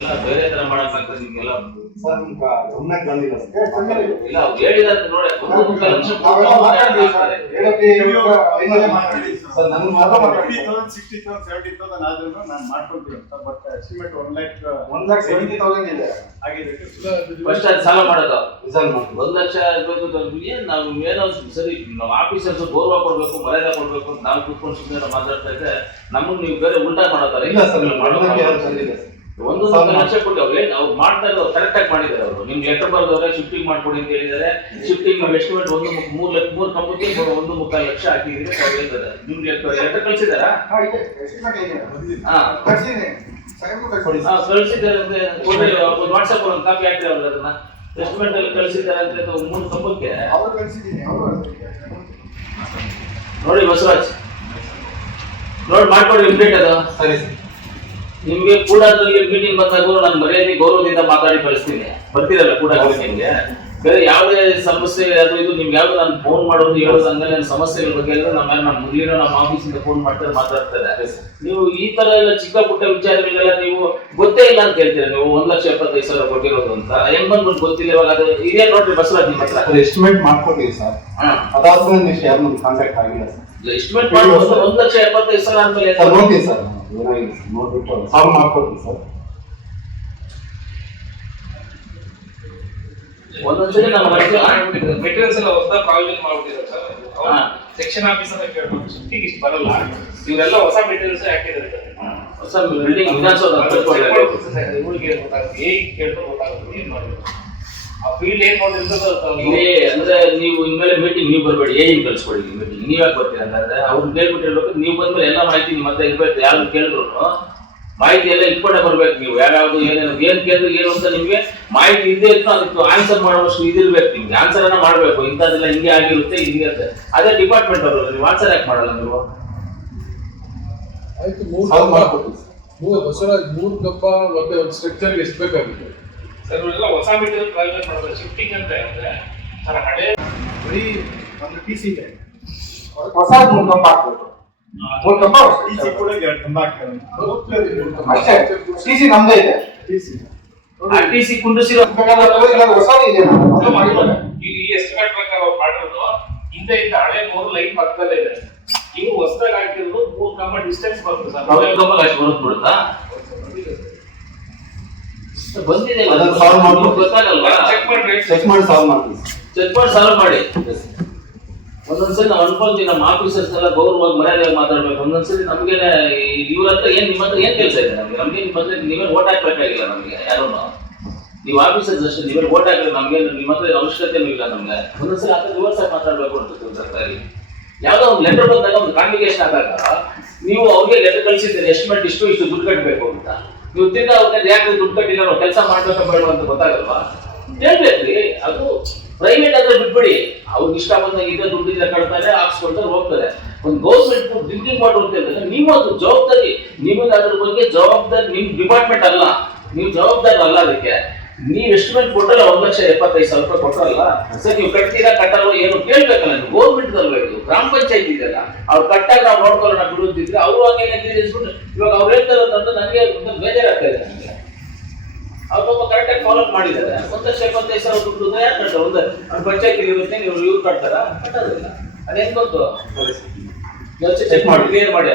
ಬೇರೆ ತರ ಮಾಡಕ್ಕಾಗ್ತದೆ ನಿಮ್ಗೆಲ್ಲ ಸರ್ ಗಮನಕ್ಕೆ ಬಂದಿಲ್ಲ ಇಲ್ಲ ಅವ್ರು ಹೇಳಿದಾರೆ ನೋಡಿ ಸರ್ ನನ್ನ ಮಾತ್ರ ಮಾತಾಡಿ 60,000 70,000 ಆದ್ರೂ ನಾನು ಮಾಡ್ಕೊಳ್ತೀನಿ ಅಂತ ಬಟ್ ಎಸ್ಟಿಮೇಟ್ 1,70,000 ಇದೆ ಆಗಿದೆ ಫಸ್ಟ್ ಅದು ಸಾಲ ಮಾಡೋದು ಸರ್ 1 ಲಕ್ಷ ಬೇಕು ನಾವು ಏನೋ ಸರಿ ನಾವು ಆಫೀಸರ್ಸ್ ಗೌರವ ಕೊಡ್ಬೇಕು ಮರ್ಯಾದೆ ಕೊಡ್ಬೇಕು ಅಂತ ನಾವು ಕೂತ್ಕೊಂಡು ಸುಮ್ಮನೆ ಮಾತಾಡ್ತಾ ಇದ್ರೆ ನಮಗೆ ನೀವು ಬೇರೆ ಉಲ್ಟಾ ಮಾಡೋತಾರೆ ಇಲ್ಲ ಸರ್ ಮಾಡೋದಕ್ಕೆ 1 ಲಕ್ಷ ಕೊಟ್ಟು ಅವ್ರು ಮಾಡ್ತಾ ಇರೋದು ಕರೆಕ್ಟ್ ಆಗಿ ಮಾಡಿದ್ದಾರೆ ಅವರು ನಿಮ್ಗೆ ಲೆಟರ್ ಬರ್ದವ್ರೆ ಶಿಫ್ಟಿಂಗ್ ಮಾಡ್ಕೊಡಿ ಅಂತ ಹೇಳಿದ್ದಾರೆ ಶಿಫ್ಟಿಂಗ್ ಎಸ್ಟಿಮೇಟ್ 3 ಕಂಪನಿಗೆ 1.25 ಲಕ್ಷ ಹಾಕಿದ್ರೆ ಅವ್ರು ಹೇಳ್ತಾರೆ ನಿಮ್ಗೆ ಲೆಟರ್ ಕಳ್ಸಿದಾರಾ ಕಳ್ಸಿದ್ದಾರೆ ಅಂತ ವಾಟ್ಸಪ್ ಒಂದು ಕಾಪಿ ಹಾಕ್ತಾರೆ ಅವ್ರು ಅದನ್ನ ಎಸ್ಟಿಮೇಟ್ ಅಲ್ಲಿ ಕಳ್ಸಿದ್ದಾರೆ ಅಂತ 3 ಕಂಪನಿಗೆ ನೋಡಿ ಬಸವರಾಜ್ ನೋಡಿ ಮಾಡ್ಕೊಡಿ ಇಮ್ಮಿಡಿಯೇಟ್ ಅದು ಸರಿ ನಿಮ್ಗೆ ಕೂಡದಲ್ಲಿ ಮೀಟಿಂಗ್ ಬಂದಾಗ ನಾನು ಮರ್ಯಾದೆ ಗೌರವದಿಂದ ಮಾತಾಡಿ ಕಳಿಸ್ತೀನಿ ಬರ್ತೀರಲ್ಲ ಕೂಡ ನಿಮ್ಗೆ ಬೇರೆ ಯಾವುದೇ ಸಮಸ್ಯೆ ಅದು ಇದು ನಿಮ್ಗೆ ಯಾವ್ದು ನಾನು ಫೋನ್ ಮಾಡೋದು ಹೇಳೋದು ಹಂಗಲ್ಲ ನನ್ನ ಸಮಸ್ಯೆಗಳ ಬಗ್ಗೆ ಎಲ್ಲ ನಮ್ಮ ಮುಗಿಲಿನ ನಮ್ಮ ಆಫೀಸಿಂದ ಫೋನ್ ಮಾಡ್ತಾರೆ ಮಾತಾಡ್ತಾರೆ ನೀವು ಈ ತರ ಎಲ್ಲ ಚಿಕ್ಕ ಪುಟ್ಟ ವಿಚಾರಗಳೆಲ್ಲ ನೀವು ಗೊತ್ತೇ ಇಲ್ಲ ಅಂತ ಹೇಳ್ತೀರಾ ನೀವು 1,75,000 ಕೊಟ್ಟಿರೋದು ಅಂತ ಹೆಂಗ್ ಬಂದ್ಬಿಟ್ಟು ಗೊತ್ತಿಲ್ಲ ಇವಾಗ ಅದು ಇದೇ ನೋಡ್ರಿ ಬಸವರಾಜ್ ನಿಮ್ಮ ಹತ್ರ ಎಸ್ಟಿಮೇಟ್ ಮಾಡ್ಕೊಟ್ಟಿವಿ ಸರ್ ಅದಾದ್ಮೇಲೆ ನೀವು ಯಾರು ನಮ್ಗೆ ಕಾಂಟ್ಯಾಕ್ಟ್ ಆಗಿಲ್ಲ ಸರ್ ಎಸ್ಟಿಮೇಟ್ ಮಾಡ್ಬೋದು 1,75,000 ಆದ್ಮೇಲೆ ಸರ್ ನೋಡ್ತೀವಿ ಸರ್ ಏನಾಗಿದೆ ನೋಡ್ಬಿಟ್ಟು ಸಾಲ್ವ್ ಮಾಡ್ಕೊಡ್ತೀವಿ ಸರ್ ಒಂದೊಂದ್ಸರಿ ನಮ್ಮ ಮೆಟೀರಿಯಲ್ಸ್ ಎಲ್ಲ ಹೊಸ ಪ್ರಾವಿಷನ್ ಮಾಡ್ಬಿಟ್ಟಿದ್ದಾರೆ ಸರ್ ಸೆಕ್ಷನ್ ಆಫೀಸರ್ ಕೇಳ್ಬೋದು ಶಿಫ್ಟಿಂಗ್ ಇಷ್ಟು ಬರಲ್ಲ ಇವರೆಲ್ಲ ಹೊಸ ಮೆಟೀರಿಯಲ್ಸ್ ಹಾಕಿದ್ದಾರೆ ಹೊಸ ಬಿಲ್ಡಿಂಗ್ ವಿಧಾನಸೌಧ ಇವ್ರಿಗೆ ಗೊತ್ತಾಗುತ್ತೆ ಕೇಳ್ತಾ ಗೊತ್ತಾಗುತ್ತೆ ಏನ್ ಮಾಡಬೇಕು ಆ ಫೀಲ್ಡ್ ಏನ್ ನೋಡಿದ್ರೆ ಅಂದ್ರೆ ನೀವು ಇನ್ಮೇಲೆ ಮೀಟಿಂಗ್ ನೀವು ಬರ್ಬೇಡಿ ಏನ್ ಕಳ್ಸ್ಕೊಡಿ ಮೀಟಿಂಗ್ ನೀವ್ಯಾಕೆ ಬರ್ತೀರ ಅಂದ್ರೆ ಅವ್ರು ಕೇಳ್ಬಿಟ್ಟಿರ್ಬೇಕು ನೀವು ಬಂದ್ಮೇಲೆ ಎಲ್ಲ ಮಾಹಿತಿ ನಿಮ್ಮ ಹತ್ರ ಇರ್ಬೇಕು ಯಾರು ಕೇಳಿದ್ರು ಮಾಹಿತಿ ಎಲ್ಲ ಇಟ್ಕೊಂಡೇ ಬರ್ಬೇಕು ನೀವು ಯಾವ್ಯಾವ್ದು ಏನೇನು ಏನ್ ಕೇಳಿದ್ರೆ ಏನು ಅಂತ ನಿಮ್ಗೆ ಮಾಹಿತಿ ಇದ್ದೇ ಇತ್ತು ಅದಕ್ಕೆ ಆನ್ಸರ್ ಮಾಡುವಷ್ಟು ಇದಿರ್ಬೇಕು ನಿಮ್ಗೆ ಆನ್ಸರ್ ಅನ್ನ ಮಾಡ್ಬೇಕು ಇಂಥದ್ದೆಲ್ಲ ಹಿಂಗೆ ಆಗಿರುತ್ತೆ ಹಿಂಗೆ ಅಂತ ಅದೇ ಡಿಪಾರ್ಟ್ಮೆಂಟ್ ಅವರು ನೀವು ಆನ್ಸರ್ ಯಾಕೆ ಮಾಡಲ್ಲ ನೀವು ಆಯ್ತು ಬಸವರಾಜ್ 3 ಕಪ್ಪ ಮತ್ತೆ ಒಂದು ಸ್ಟ್ರಕ್ಚರ್ ಎಷ್ಟು ಬೇಕಾಗುತ್ತೆ ಸರ್ ಇವರೆಲ್ಲ ಹೊಸ ಮೆಟೀರಿಯಲ್ ಪ್ರಾವಿಷನ್ ಮಾಡೋದು ಶಿಫ್ಟಿಂಗ್ ಅಂತ ಅಂದ್ರೆ ಸರ್ ಹಳೆ ಬರೀ ಒಂದು ಟಿಸಿ ಇದೆ ಹೊಸ 3 ಕಂಬ ಹಾಕ್ಬೇಕು 3 ಕಂಬ ಟಿಸಿ ಕೂಡ 2 ಕಂಬ ಹಾಕ್ತಾರೆ ಅಷ್ಟೇ ಟಿಸಿ ನಮ್ದೇ ಇದೆ ಟಿಸಿ ಟಿಸಿ ಕುಂಡಿಸಿರೋ ಹೊಸ ಇದೆ ಅದು ಮಾಡಿದ್ದಾರೆ ಈ ಎಸ್ಟಿಮೇಟ್ ಪ್ರಕಾರ ಅವ್ರು ಮಾಡಿರೋದು ಹಿಂದೆ ಇದ್ದ ಹಳೆ 3 ಲೈನ್ ಪಕ್ಕದಲ್ಲೇ ಇದೆ ಇವು ಹೊಸದಾಗಿ ಹಾಕಿರೋದು 3 ಕಂಬ ಡಿಸ್ಟೆನ್ಸ್ ಬರುತ್ತೆ ಸರ್ 4 ಕಂಬ ಅಷ್ಟು ಬರುತ್ತೆ ಬಿಡುತ್ತಾ ಬಂದಿದೆ ಅದನ್ನ ಸಾಲ್ವ್ ಮಾಡ್ಬಿಟ್ಟು ಗೊತ್ತಾಗಲ್ವಾ ಚೆಕ್ ಮಾಡಿ ಸಾಲ್ವ್ ಮಾಡ್ತೀವಿ ಚೆಕ್ ಮಾಡಿ ಸಾಲ್ವ್ ಮಾಡಿ ಒಂದೊಂದ್ಸರಿ ನಾವು ಅನ್ಕೊಂತೀವಿ ನಮ್ಮ ಆಫೀಸರ್ಸ್ ಎಲ್ಲ ಗೌರವವಾಗಿ ಮರ್ಯಾದೆ ಮಾತಾಡ್ಬೇಕು ಒಂದೊಂದ್ಸರಿ ನಮ್ಗೆ ಇವ್ರ ಹತ್ರ ನಿಮ್ಮ ಹತ್ರ ಏನ್ ಕೆಲಸ ಇದೆ ನಮ್ಗೆ ನಿಮ್ಮ ಹತ್ರ ನೀವೇನು ಓಟ್ ಹಾಕ್ಬೇಕಾಗಿಲ್ಲ ನಮ್ಗೆ ಯಾರು ನೀವು ಆಫೀಸರ್ಸ್ ಅಷ್ಟೇ ನೀವೇನು ಓಟ್ ಹಾಕಿದ್ರೆ ನಮ್ಗೆ ನಿಮ್ಮ ಹತ್ರ ಅವಶ್ಯಕತೆನೂ ಇಲ್ಲ ನಮ್ಗೆ ಒಂದೊಂದ್ಸರಿ ಆ ರಿವರ್ಸ್ ಆಗಿ ಮಾತಾಡ್ಬೇಕು ಅಂತ ಯಾವ್ದೋ ಒಂದು ಲೆಟರ್ ಬಂದಾಗ ಒಂದು ಕಾಂಪ್ಲಿಕೇಶನ್ ಆದಾಗ ನೀವು ಅವ್ರಿಗೆ ಲೆಟರ್ ಕಳಿಸಿದ್ದೀರಿ ಎಸ್ಟಿಮೇಟ್ ಇಷ್ಟು ದುಡ್ಡು ಕಟ್ಟಬೇಕು ಅಂತ ನೀವು ತಿರ್ಗಾ ಅವ್ರಿಗೆ ಯಾಕೆ ದುಡ್ಡು ಕಟ್ಟಿಲ್ಲ ನಾವು ಕೆಲಸ ಮಾಡ್ಬೇಕಾ ಬೇಡ ಅಂತ ಗೊತ್ತಾಗಲ್ವಾ ಹೇಳ್ಬೇಕ್ರಿ ಅದು ಪ್ರೈವೇಟ್ ಆದ್ರೆ ಬಿಟ್ಬಿಡಿ ಅವ್ರಿಗೆ ಇಷ್ಟ ಬಂದಾಗ ಇದೇ ದುಡ್ಡಿದ್ರೆ ಕಟ್ತಾರೆ ಹಾಕ್ಸ್ಕೊಳ್ತಾರೆ ಹೋಗ್ತಾರೆ ಒಂದು ಗೌರ್ಮೆಂಟ್ ಡ್ರಿಂಕಿಂಗ್ ವಾಟರ್ ಅಂತ ಹೇಳಿದ್ರೆ ನೀವು ಅದು ಜವಾಬ್ದಾರಿ ನಿಮಗೆ ಅದ್ರ ಬಗ್ಗೆ ಜವಾಬ್ದಾರಿ ನಿಮ್ ಡಿಪಾರ್ಟ್ಮೆಂಟ್ ಅಲ್ಲ ನೀವು ಜವಾಬ್ದಾರಿ ಅಲ್ಲ ಅದಕ್ಕೆ ನೀವು ಎಸ್ಟಿಮೇಟ್ ಕೊಟ್ಟಲ್ಲ 1,75,000 ಕೊಟ್ಟರಲ್ಲ ಸರ್ ನೀವು ಕಟ್ತೀರಾ ಕಟ್ಟಲ್ವ ಏನು ಕೇಳ್ಬೇಕಲ್ಲ ನೀವು ಗೌರ್ಮೆಂಟ್ ಅಲ್ಬೇಕು ಗ್ರಾಮ ಪಂಚಾಯತ್ ಇದೆಯಲ್ಲ ಅವ್ರು ಕಟ್ಟಾಗ ನಾವು ನೋಡ್ಕೊಳ್ಳೋಣ ಬಿಡುತ್ತಿದ್ರೆ ಅವರು ಹಂಗೇನೆ ತಿಳಿಸ್ಬಿಟ್ಟು ಇವಾಗ ಅವ್ರು ಹೇಳ್ತಾರೆ ಅಂತ ನನಗೆ ಬೇಜಾರಾಗ್ತಾ ಇದೆ ನನಗೆ ಅವ್ರೊಬ್ಬ ಕರೆಕ್ಟಾಗಿ ಫಾಲೋ ಮಾಡಿದ್ದಾರೆ 1,75,000 ದುಡ್ಡು ಯಾರು ಕಟ್ತಾರೆ ಒಂದು ಪಂಚಾಯತ್ ಇರುತ್ತೆ ನೀವು ಇವ್ರು ಕಟ್ತಾರ ಕಟ್ಟೋದಿಲ್ಲ ಅದೇನ್ ಗೊತ್ತು ಚೆಕ್ ಮಾಡಿ ಕ್ಲಿಯರ್ ಮಾಡಿ